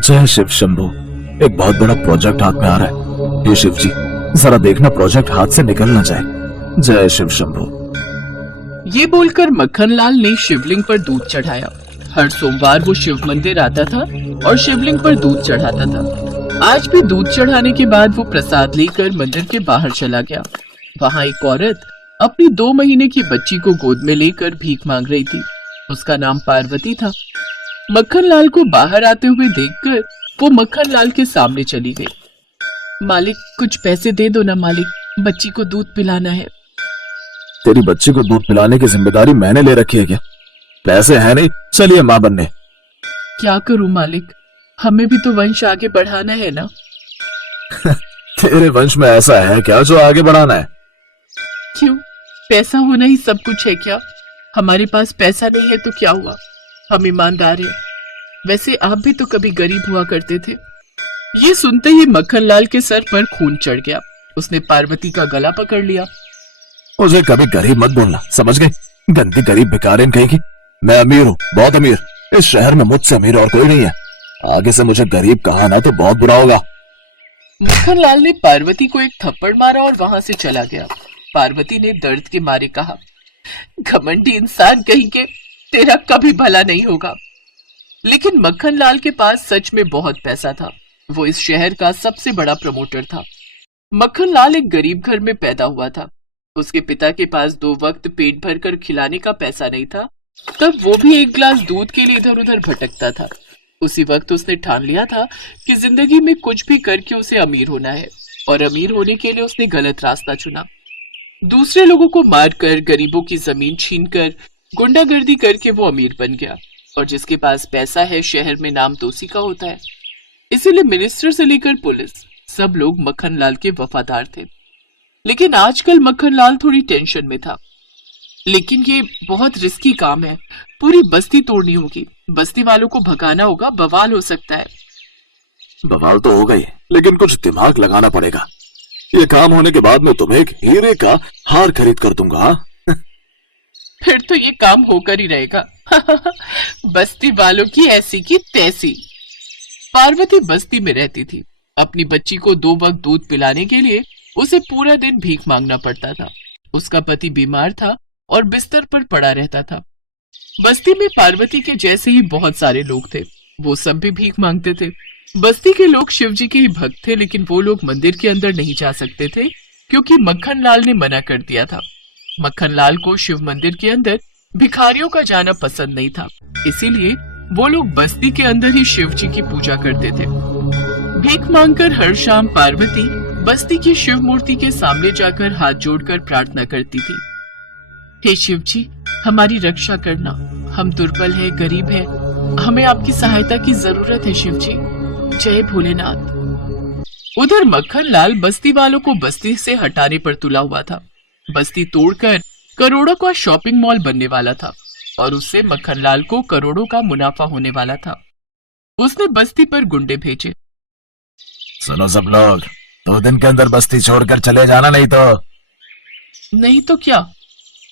जय शिव शंभू। एक बहुत बड़ा प्रोजेक्ट हाथ में आ रहा है। ये शिव जी, जरा देखना प्रोजेक्ट हाथ से निकल ना जाए। जय शिव शंभू। ये बोलकर मक्खनलाल ने शिवलिंग पर दूध चढ़ाया। हर सोमवार वो शिव मंदिर आता था और शिवलिंग पर दूध चढ़ाता था। आज भी दूध चढ़ाने के बाद वो प्रसाद लेकर मंदिर के बाहर चला गया। वहाँ एक औरत अपनी 2 महीने की बच्ची को गोद में लेकर भीख मांग रही थी। उसका नाम पार्वती था। मक्खनलाल को बाहर आते हुए देखकर वो मक्खनलाल के सामने चली गई। मालिक, कुछ पैसे दे दो ना मालिक, बच्ची को दूध पिलाना है। तेरी बच्ची को दूध पिलाने की जिम्मेदारी मैंने ले रखी है क्या? पैसे है नहीं, चलिए माँ बनने। क्या करूं मालिक, हमें भी तो वंश आगे बढ़ाना है ना। तेरे वंश में ऐसा है क्या जो आगे बढ़ाना है? क्यों, पैसा होना ही सब कुछ है क्या? हमारे पास पैसा नहीं है तो क्या हुआ, हम ईमानदार हैं। वैसे आप भी तो कभी गरीब हुआ करते थे। ये सुनते ही मक्खनलाल के सर पर खून चढ़ गया। उसने पार्वती का गला पकड़ लिया। मुझे कभी गरीब मत बोलना, समझ गए? गंदी गरीब भिखारिन कहेगी। मैं अमीर हूँ, बहुत अमीर। इस शहर में मुझसे अमीर और कोई नहीं है। आगे से मुझे गरीब कहा ना तो बहुत बुरा होगा। मक्खनलाल ने पार्वती को एक थप्पड़ मारा और वहां से चला गया। पार्वती ने दर्द के मारे कहा, घमंडी इंसान कहीं के, तेरा कभी भला नहीं होगा। लेकिन मक्खनलाल के पास सच में बहुत पैसा था। वो इस शहर का सबसे बड़ा प्रमोटर था। मक्खनलाल एक गरीब घर में पैदा हुआ था। उसके पिता के पास 2 वक्त पेट भरकर खिलाने का पैसा नहीं था, तब वो भी एक गिलास दूध के लिए इधर उधर भटकता था। उसी वक्त उसने ठान लिया था कि जिंदगी में कुछ भी करके उसे अमीर होना है, और अमीर होने के लिए उसने गलत रास्ता चुना। दूसरे लोगों को मारकर, गरीबों की जमीन छीनकर, गुंडागर्दी करके वो अमीर बन गया। और जिसके पास पैसा है शहर में नाम तो उसी का होता है। इसीलिए मिनिस्टर से लेकर पुलिस सब लोग मक्खनलाल के वफादार थे। लेकिन आजकल मक्खनलाल थोड़ी टेंशन में था। लेकिन ये बहुत रिस्की काम है। पूरी बस्ती तोड़नी होगी, बस्ती वालों को भगाना होगा, बवाल हो सकता है। बवाल तो हो गई, लेकिन कुछ दिमाग लगाना पड़ेगा। ये काम होने के बाद मैं तुम्हें एक हीरे का हार खरीद कर दूंगा। फिर तो ये काम होकर ही रहेगा। बस्ती वालों की ऐसी की तैसी। पार्वती बस्ती में रहती थी। अपनी बच्ची को 2 वक्त दूध पिलाने के लिए उसे पूरा दिन भीख मांगना पड़ता था। उसका पति बीमार था और बिस्तर पर पड़ा रहता था। बस्ती में पार्वती के जैसे ही बहुत सारे लोग थे। वो सब भी भीख मांगते थे। बस्ती के लोग शिव जी के ही भक्त थे, लेकिन वो लोग मंदिर के अंदर नहीं जा सकते थे क्योंकि मक्खनलाल ने मना कर दिया था। मक्खनलाल को शिव मंदिर के अंदर भिखारियों का जाना पसंद नहीं था, इसीलिए वो लोग बस्ती के अंदर ही शिव जी की पूजा करते थे। भीख मांगकर हर शाम पार्वती बस्ती की शिव मूर्ति के सामने जाकर हाथ जोड़कर प्रार्थना करती थी। हे शिव जी, हमारी रक्षा करना। हम दुर्बल है, गरीब है, हमें आपकी सहायता की जरूरत है शिव जी। जय भोलेनाथ। उधर मक्खनलाल बस्ती वालों को बस्ती से हटाने पर तुला हुआ था। बस्ती तोड़कर करोड़ों का शॉपिंग मॉल बनने वाला था और उससे मक्खनलाल को करोड़ों का मुनाफा होने वाला था। उसने बस्ती पर गुंडे भेजे। सुनो सब लोग, 2 दिन के अंदर बस्ती छोड़कर चले जाना, नहीं तो क्या,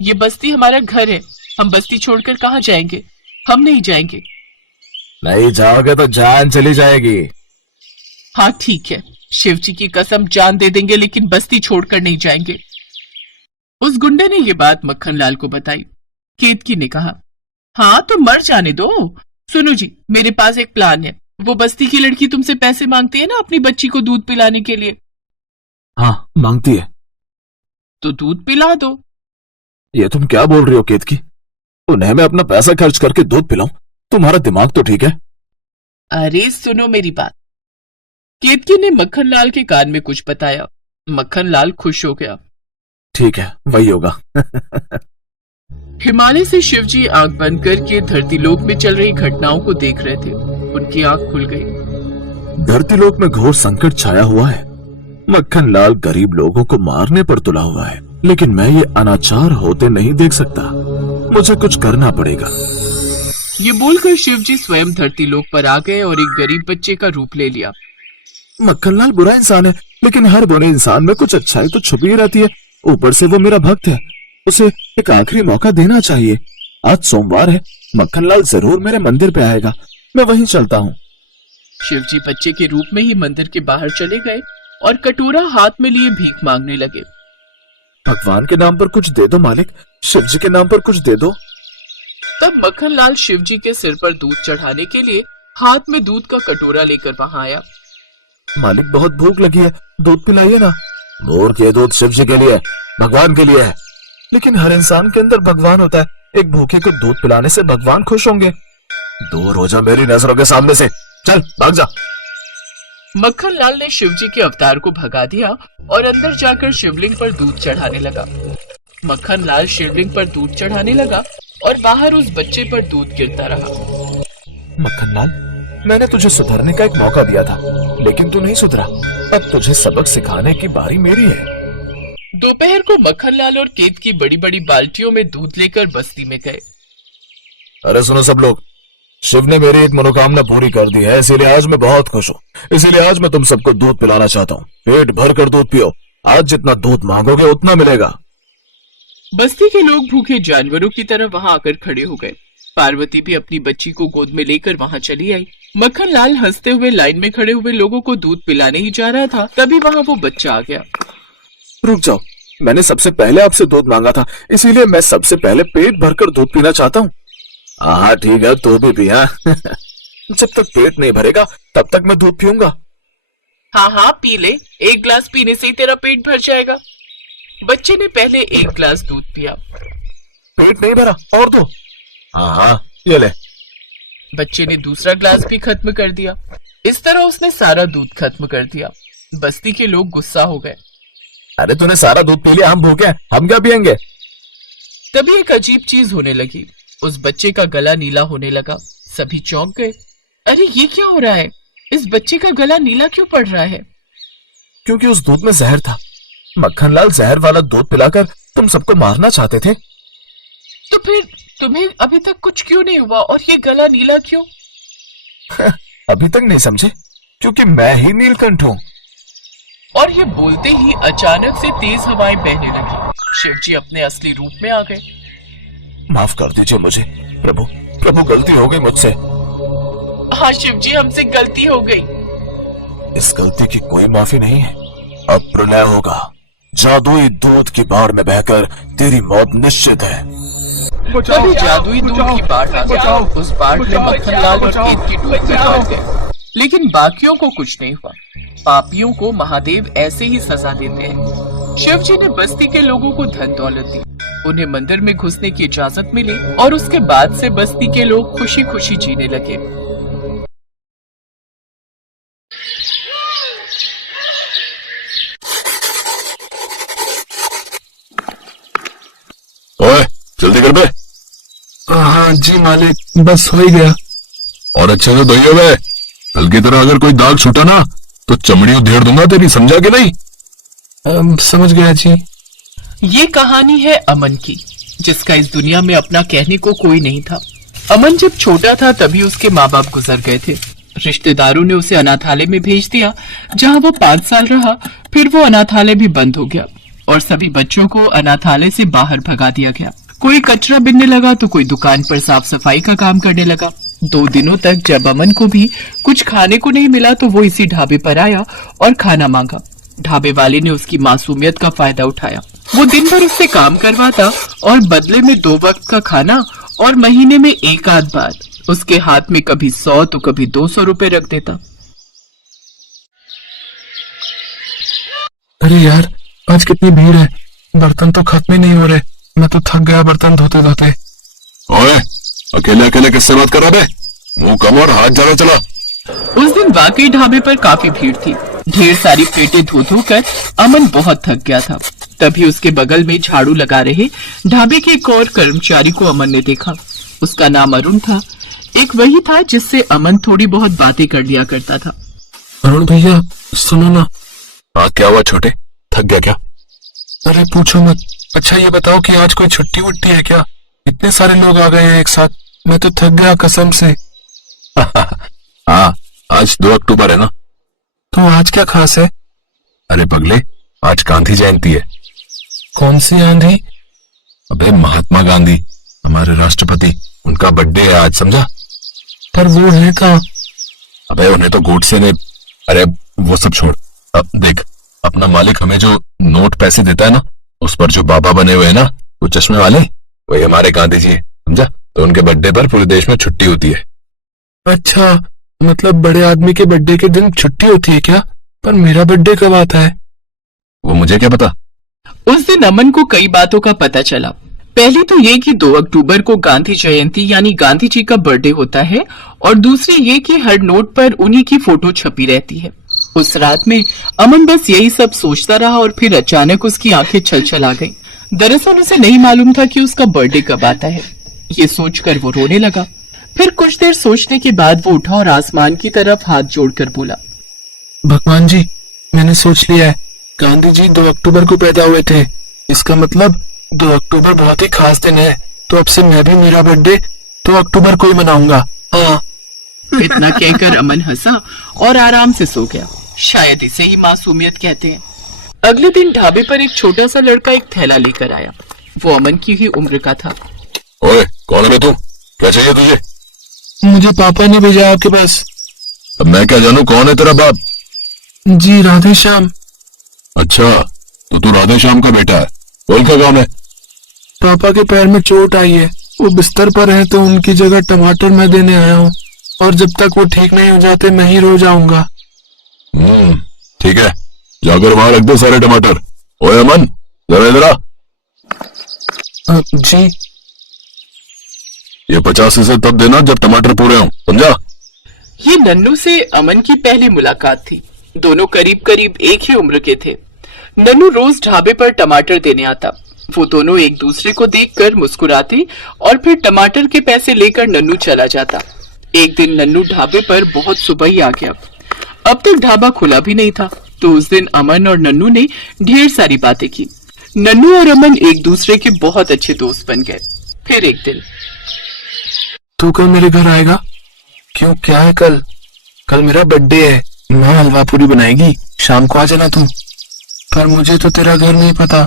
ये बस्ती हमारा घर है। हम बस्ती छोड़कर कहाँ जाएंगे? हम नहीं जाएंगे। नहीं जाओगे तो जान चली जाएगी। हाँ ठीक है, शिव जी की कसम जान दे देंगे, लेकिन बस्ती छोड़कर नहीं जाएंगे। उस गुंडे ने ये बात मक्खनलाल को बताई। केतकी ने कहा, हाँ तो मर जाने दो। सुनो जी, मेरे पास एक प्लान है। वो बस्ती की लड़की तुमसे पैसे मांगती है ना अपनी बच्ची को दूध पिलाने के लिए। हाँ मांगती है। तो दूध पिला दो। ये तुम क्या बोल रही हो केतकी? उन्हें मैं अपना पैसा खर्च करके दूध पिलाऊं? तुम्हारा दिमाग तो ठीक है? अरे सुनो मेरी बात। केतकी ने मक्खनलाल के कान में कुछ बताया। मक्खनलाल खुश हो गया। ठीक है, वही होगा। हिमालय से शिवजी आंख बंद करके धरतीलोक में चल रही घटनाओं को देख रहे थे। उनकी आंख खुल गई। धरतीलोक में घोर संकट छाया हुआ है। मक्खनलाल गरीब लोगों को मारने पर तुला हुआ है, लेकिन मैं ये अनाचार होते नहीं देख सकता। मुझे कुछ करना पड़ेगा। ये बोलकर शिवजी स्वयं धरतीलोक पर आ गए और एक गरीब बच्चे का रूप ले लिया। मक्खनलाल बुरा इंसान है, लेकिन हर बुरे इंसान में कुछ अच्छाई तो छुपी रहती है। ऊपर से वो मेरा भक्त है, उसे एक आखिरी मौका देना चाहिए। आज सोमवार है, मक्खनलाल जरूर मेरे मंदिर पे आएगा। मैं वहीं चलता हूँ। शिवजी बच्चे के रूप में ही मंदिर के बाहर चले गए और कटोरा हाथ में लिए भीख मांगने लगे। भगवान के नाम पर कुछ दे दो मालिक, शिव जी के नाम पर कुछ दे दो। तब मक्खनलाल शिवजी के सिर पर दूध चढ़ाने के लिए हाथ में दूध का कटोरा लेकर वहां आया। मालिक बहुत भूख लगी है, दूध पिलाइए ना। मूर्ख, ये दूध शिव जी के लिए, भगवान के लिए है। लेकिन हर इंसान के अंदर भगवान होता है, एक भूखे को दूध पिलाने से भगवान खुश होंगे। दूर हो जा मेरी नजरों के सामने से, चल भाग जा। मक्खनलाल ने शिवजी के अवतार को भगा दिया और अंदर जाकर शिवलिंग पर दूध चढ़ाने लगा। मक्खनलाल शिवलिंग पर दूध चढ़ाने लगा और बाहर उस बच्चे पर दूध गिरता रहा। मक्खनलाल, मैंने तुझे सुधरने का एक मौका दिया था, लेकिन तू नहीं सुधरा। अब तुझे सबक सिखाने की बारी मेरी है। दोपहर को मक्खनलाल और केत की बड़ी बड़ी बाल्टियों में दूध लेकर बस्ती में गए। अरे सुनो सब लोग, शिव ने मेरी एक मनोकामना पूरी कर दी है, इसीलिए आज मैं बहुत खुश हूँ। इसीलिए आज मैं तुम सबको दूध पिलाना चाहता हूँ। पेट भर कर दूध पियो, आज जितना दूध मांगोगे उतना मिलेगा। बस्ती के लोग भूखे जानवरों की तरह वहां आकर खड़े हो गए। पार्वती भी अपनी बच्ची को गोद में लेकर वहां चली आई। मक्खनलाल हंसते हुए लाइन में खड़े हुए लोगों को दूध पिलाने ही जा रहा था, तभी वहां वो बच्चा आ गया। रुक जाओ, मैंने सबसे पहले आपसे दूध मांगा था, इसीलिए मैं सबसे पहले पेट भरकर दूध पीना चाहता हूँ। हाँ ठीक है, तू भी पिया। जब तक पेट नहीं भरेगा तब तक मैं दूध पीऊंगा। हाँ हाँ पी ले, एक गिलास पीने से ही तेरा पेट भर जाएगा। बच्चे ने पहले एक गिलास दूध पिया। पेट नहीं भरा, और दो। हाँ हाँ ये ले। बच्चे ने दूसरा गिलास भी खत्म कर दिया। इस तरह उसने सारा दूध खत्म कर दिया। बस्ती के लोग गुस्सा हो गए। अरे तूने सारा दूध पी लिया, हम भूखे हैं, हम क्या पियेंगे? तभी एक अजीब चीज होने लगी। उस बच्चे का गला नीला होने लगा। सभी चौंक गए। अरे ये क्या हो रहा है? इस बच्चे का गला नीला क्यों पड़ रहा है? क्योंकि उस दूध में जहर था। मक्खनलाल जहर वाला दूध पिलाकर तुम सबको मारना चाहते थे। तो फिर तुम्हें अभी तक कुछ क्यों नहीं हुआ और ये गला नीला क्यों? अभी तक नहीं समझे? क्योंकि मैं ही नीलकंठ हूँ। और ये बोलते ही अचानक से तेज हवाएं बहने लगी। शिवजी अपने असली रूप में आ गए। माफ कर दीजिए मुझे प्रभु, प्रभु गलती हो गई मुझसे। हाँ शिवजी, हमसे गलती हो गई। इस गलती की कोई माफी नहीं है। अब प्रलय होगा, जादुई दूध की बाढ़ में बहकर तेरी मौत निश्चित है। तभी जादुई दूध की बाढ़ आ गई। उस बाढ़ में मक्खनलाल और केत की टोकरी भर गए, लेकिन बाकियों को कुछ नहीं हुआ। पापियों को महादेव ऐसे ही सजा देते हैं। शिवजी ने बस्ती के लोगों को धन दौलत दी, उन्हें मंदिर में घुसने की इजाजत मिली और उसके बाद से बस्ती के लोग खुशी खुशी जीने लगे। ओए जल्दी कर बे। हाँ जी मालिक, बस हो ही गया। और अच्छे से धोइयो बे, कल की तरह अगर कोई दाग छूटा ना तो चमड़ी उधेड़ दूंगा तेरी, समझा कि नहीं? समझ गया जी। ये कहानी है अमन की, जिसका इस दुनिया में अपना कहने को कोई नहीं था। अमन जब छोटा था तभी उसके माँ बाप गुजर गए थे। रिश्तेदारों ने उसे अनाथालय में भेज दिया, जहाँ वो 5 साल रहा। फिर वो अनाथालय भी बंद हो गया और सभी बच्चों को अनाथालय से बाहर भगा दिया गया। कोई कचरा बिनने लगा तो कोई दुकान पर साफ सफाई का काम करने लगा। 2 दिनों तक जब अमन को भी कुछ खाने को नहीं मिला तो वो इसी ढाबे पर आया और खाना मांगा। ढाबे वाले ने उसकी मासूमियत का फायदा उठाया। वो दिन भर उससे काम करवाता और बदले में 2 वक्त का खाना और महीने में 1 आध बार उसके हाथ में कभी 100 तो कभी 200 रुपए रख देता। अरे यार, आज कितनी भीड़ है, बर्तन तो खत्म ही नहीं हो रहे। मैं तो थक गया बर्तन धोते धोते। ओए अकेले अकेले किससे बात कर रहा बे? मुंह कम और हाथ ज्यादा चला। उस दिन वाकई ढाबे पर काफी भीड़ थी। ढेर सारी प्लेटें धो धो कर अमन बहुत थक गया था। तभी उसके बगल में झाड़ू लगा रहे ढाबे के एक और कर्मचारी को अमन ने देखा। उसका नाम अरुण था। एक वही था जिससे अमन थोड़ी बहुत बातें कर लिया करता था। अरुण भैया सुनो ना। हाँ क्या हुआ छोटे, थक गया क्या? अरे पूछो मत। अच्छा ये बताओ कि आज कोई छुट्टी वुट्टी है क्या? इतने सारे लोग आ गए हैं एक साथ, मैं तो थक गया कसम से। हाँ आज 2 अक्टूबर है ना। तो आज क्या खास है? अरे पगले, आज गांधी जयंती है। कौन सी आंधी? अबे महात्मा गांधी, हमारे राष्ट्रपति, उनका बर्थडे है आज, समझा? पर वो है कहाँ? अबे उन्हें तो गोडसे ने, अरे वो सब छोड़। अब देख, अपना मालिक हमें जो नोट पैसे देता है ना, उस पर जो बाबा बने हुए हैं ना, वो चश्मे वाले, वही हमारे गांधी जी है, समझा? तो उनके बर्थडे पर पूरे देश में छुट्टी होती है। अच्छा, मतलब बड़े आदमी के बर्थडे के दिन छुट्टी होती है क्या? पर मेरा बर्थडे कब आता है? वो मुझे क्या पता। उस दिन अमन को कई बातों का पता चला। पहली तो ये कि 2 अक्टूबर को गांधी जयंती यानी गांधी जी का बर्थडे होता है, और दूसरी ये कि हर नोट पर उन्हीं की फोटो छपी रहती है। उस रात में अमन बस यही सब सोचता रहा और फिर अचानक उसकी आंखें छलछल आ गईं। दरअसल उसे नहीं मालूम था कि उसका बर्थडे कब आता है। ये सोचकर वो रोने लगा। फिर कुछ देर सोचने के बाद वो उठा और आसमान की तरफ हाथ जोड़कर बोला, भगवान जी, मैंने सोच लिया है, गांधी जी 2 अक्टूबर को पैदा हुए थे। इसका मतलब 2 अक्टूबर बहुत ही खास दिन है, तो अब से मैं भी मेरा बर्थडे 2 अक्टूबर को ही मनाऊंगा। हाँ। इतना कहकर अमन हंसा और आराम से सो गया। शायद इसे ही मासूमियत कहते हैं। अगले दिन ढाबे पर एक छोटा सा लड़का एक थैला लेकर आया। वो अमन की ही उम्र का था। ओए, कौन है तू? क्या चाहिए तुझे? मुझे पापा ने भेजा आपके पास। अब मैं क्या जानूं कौन है तेरा बाप? जी, राधे श्याम। अच्छा, तो तू राधे श्याम का बेटा है। बोल क्या काम है? पापा के पैर में चोट आई है, वो बिस्तर पर है, तो उनकी जगह टमाटर मैं देने आया हूँ, और जब तक वो ठीक नहीं हो जाते मैं ही रो जाऊंगा। ठीक है, जाकर वहां रख दो सारे टमाटर। ओए अमन, जरा इधर आ। जी। ये 50 इसे तब देना जब टमाटर पूरे हों, समझा? ये नन्नू से अमन की पहली मुलाकात थी। दोनों करीब करीब एक ही उम्र के थे। नन्नू रोज ढाबे पर टमाटर देने आता। वो दोनों एक दूसरे को देखकर मुस्कुराते और फिर टमाटर के पैसे लेकर नन्नू चला जाता। एक दिन नन्नू ढाबे पर बहुत सुबह ही आ गया। अब तक ढाबा खुला भी नहीं था, तो उस दिन अमन और नन्नू ने ढेर सारी बातें की। नन्नू और अमन एक दूसरे के बहुत अच्छे दोस्त बन गए। फिर एक दिन, तू कल मेरे घर आएगा? क्यों, क्या है कल? कल मेरा बर्थडे है, माँ हलवा पूरी बनाएगी, शाम को आ जाना तू। पर मुझे तो तेरा घर नहीं पता।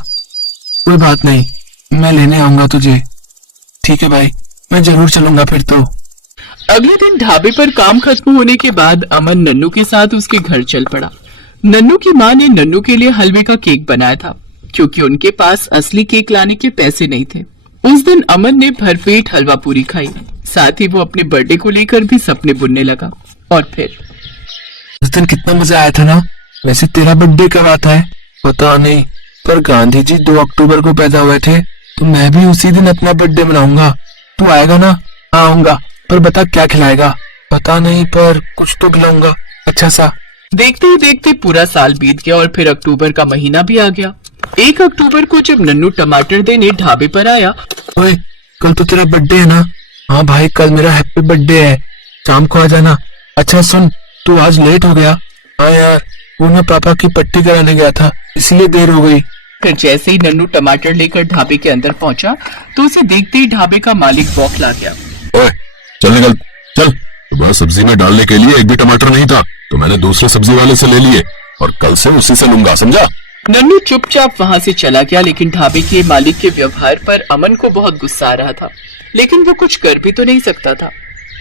कोई बात नहीं, मैं लेने आऊंगा तुझे। ठीक है भाई, मैं जरूर चलूंगा फिर तो। अगले दिन ढाबे पर काम खत्म होने के बाद अमन नन्नू के साथ उसके घर चल पड़ा। नन्नू की माँ ने नन्नू के लिए हलवे का केक बनाया था, क्योंकि उनके पास असली केक लाने के पैसे नहीं थे। उस दिन अमन ने भरपेट हलवा पूरी खाई। साथ ही वो अपने बर्थडे को लेकर भी सपने बुनने लगा। और फिर उस दिन कितना मजा आया था ना। वैसे तेरा बर्थडे कब आता है? पता नहीं, पर गांधी जी 2 अक्टूबर को पैदा हुए थे, तो मैं भी उसी दिन अपना बर्थडे मनाऊंगा। तू आएगा ना? आऊंगा, पर बता क्या खिलाएगा? पता नहीं, पर कुछ तो खिलाऊंगा अच्छा सा। देखते ही देखते पूरा साल बीत गया और फिर अक्टूबर का महीना भी आ गया। 1 अक्टूबर को जब नन्नू टमाटर देने ढाबे पर आया। ओए, कल तो तेरा बर्थडे है ना? हाँ भाई, कल मेरा हैप्पी बर्थडे है, शाम को आ जाना। अच्छा सुन, तू आज लेट हो गया। हाँ यार, वो ना पापा की पट्टी कराने गया था, इसलिए देर हो गई। फिर जैसे ही नन्नू टमाटर लेकर ढाबे के अंदर पहुंचा, तो उसे देखते ही ढाबे का मालिक बौखला गया। ओए, चल निकल, चल। सुबह सब्जी में डालने के लिए एक भी टमाटर नहीं था, तो मैंने दूसरे सब्जी वाले से ले लिए, और कल से उसी से लूंगा, समझा? नन्नू चुपचाप वहां से चला गया, लेकिन ढाबे के मालिक के व्यवहार पर अमन को बहुत गुस्सा आ रहा था, लेकिन वो कुछ कर भी तो नहीं सकता था।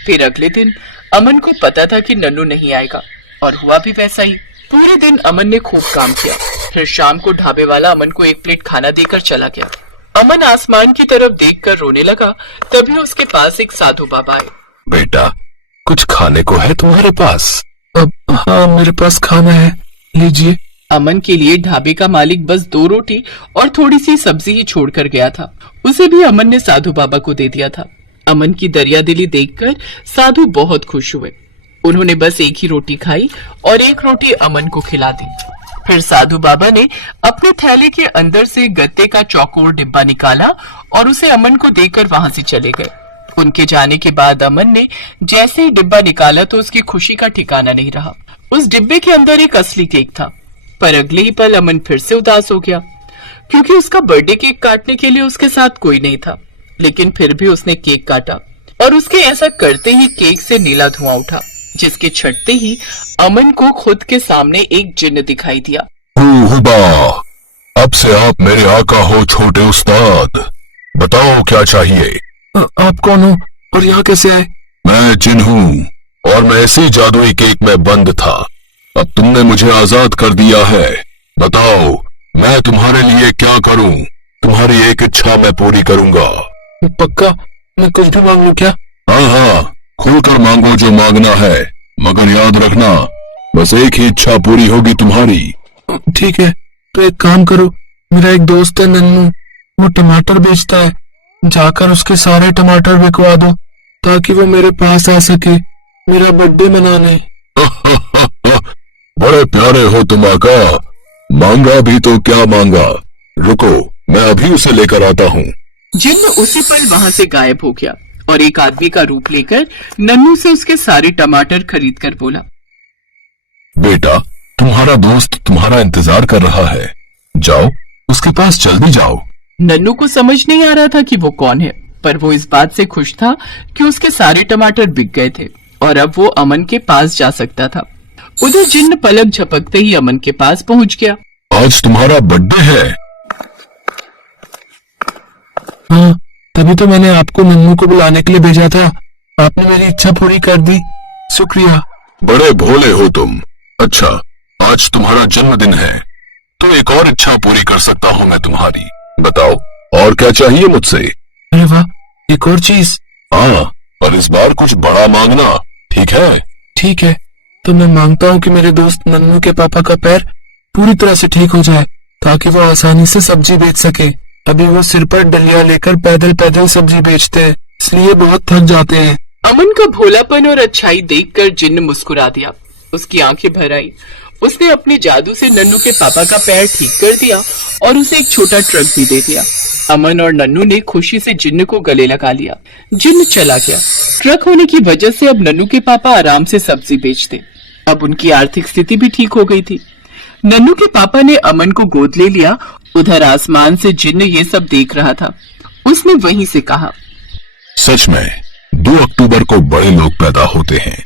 फिर अगले दिन अमन को पता था कि नन्नू नहीं आएगा, और हुआ भी वैसा ही। पूरे दिन अमन ने खूब काम किया। फिर शाम को ढाबे वाला अमन को 1 प्लेट खाना देकर चला गया। अमन आसमान की तरफ देखकर रोने लगा। तभी उसके पास एक साधु बाबा आए। बेटा, कुछ खाने को है तुम्हारे पास? अब हाँ, मेरे पास खाना है, लीजिए। अमन के लिए ढाबे का मालिक बस 2 रोटी और थोड़ी सी सब्जी ही छोड़कर गया था। उसे भी अमन ने साधु बाबा को दे दिया था। अमन की दरियादिली देखकर साधु बहुत खुश हुए। उन्होंने बस 1 ही रोटी खाई और 1 रोटी अमन को खिला दी। फिर साधु बाबा ने अपने थैले के अंदर से गत्ते का चौकोर डिब्बा निकाला और उसे अमन को देकर वहां से चले गए। उनके जाने के बाद अमन ने जैसे ही डिब्बा निकाला तो उसकी खुशी का ठिकाना नहीं रहा। उस डिब्बे के अंदर एक असली केक था, पर अगले ही पल अमन फिर से उदास हो गया, क्योंकि उसका बर्थडे केक काटने के लिए उसके साथ कोई नहीं था। लेकिन फिर भी उसने केक काटा, और उसके ऐसा करते ही केक से नीला धुआं उठा, जिसके छटते ही अमन को खुद के सामने एक जिन्न दिखाई दिया। हुबा, अब से आप मेरे आका हो छोटे उस्ताद, बताओ क्या चाहिए? आप कौन हो और यहाँ कैसे आए? मैं जिन हूँ, और मैं इसी जादुई केक में बंद था। अब तुमने मुझे आजाद कर दिया है। बताओ मैं तुम्हारे लिए क्या करूं? तुम्हारी एक इच्छा मैं पूरी करूंगा। पक्का? मैं कुछ भी मांग लूं क्या? हाँ हाँ, खुलकर मांगो जो मांगना है, मगर याद रखना बस एक ही इच्छा पूरी होगी तुम्हारी। ठीक है, तो एक काम करो, मेरा एक दोस्त है नन्नू, वो टमाटर बेचता है, जाकर उसके सारे टमाटर बिकवा दो ताकि वो मेरे पास आ सके मेरा बर्थडे मनाने। बड़े प्यारे हो तुम आका। मांगा भी तो क्या मांगा। रुको, मैं अभी उसे लेकर आता हूँ। जिन्न उसी पल वहां से गायब हो गया और एक आदमी का रूप लेकर नन्नू से उसके सारे टमाटर खरीद कर बोला, बेटा, तुम्हारा दोस्त तुम्हारा इंतजार कर रहा है, जाओ उसके पास जल्दी जाओ। नन्नू को समझ नहीं आ रहा था कि वो कौन है, पर वो इस बात से खुश था कि उसके सारे टमाटर बिक गए थे और अब वो अमन के पास जा सकता था। उधर जिन्न पलक झपकते ही अमन के पास पहुंच गया। आज तुम्हारा बर्थडे है। हाँ, तभी तो मैंने आपको नन्नू को बुलाने के लिए भेजा था। आपने मेरी इच्छा पूरी कर दी, शुक्रिया। बड़े भोले हो तुम। अच्छा, आज तुम्हारा जन्मदिन है तो एक और इच्छा पूरी कर सकता हूँ मैं तुम्हारी। बताओ और क्या चाहिए मुझसे? अरे वाह, एक और चीज। हाँ, पर इस बार कुछ बड़ा मांगना, ठीक है? ठीक है, तो मैं मांगता हूँ कि मेरे दोस्त नन्नू के पापा का पैर पूरी तरह से ठीक हो जाए ताकि वो आसानी से सब्जी बेच सके। अभी वो सिर पर डलिया लेकर पैदल पैदल सब्जी बेचते हैं, इसलिए बहुत थक जाते हैं। अमन का भोलापन और अच्छाई देखकर जिन्न मुस्कुरा दिया। उसकी आंखें भर आई। उसने अपने जादू से नन्नू के पापा का पैर ठीक कर दिया और उसे एक छोटा ट्रक भी दे दिया। अमन और नन्नू ने खुशी से जिन्न को गले लगा लिया। जिन्न चला गया। ट्रक होने की वजह से अब नन्नू के पापा आराम से सब्जी बेचते। अब उनकी आर्थिक स्थिति भी ठीक हो गई थी। नन्नू के पापा ने अमन को गोद ले लिया। उधर आसमान से जिन्न ये सब देख रहा था। उसने वहीं से कहा, सच में 2 अक्टूबर को बड़े लोग पैदा होते हैं।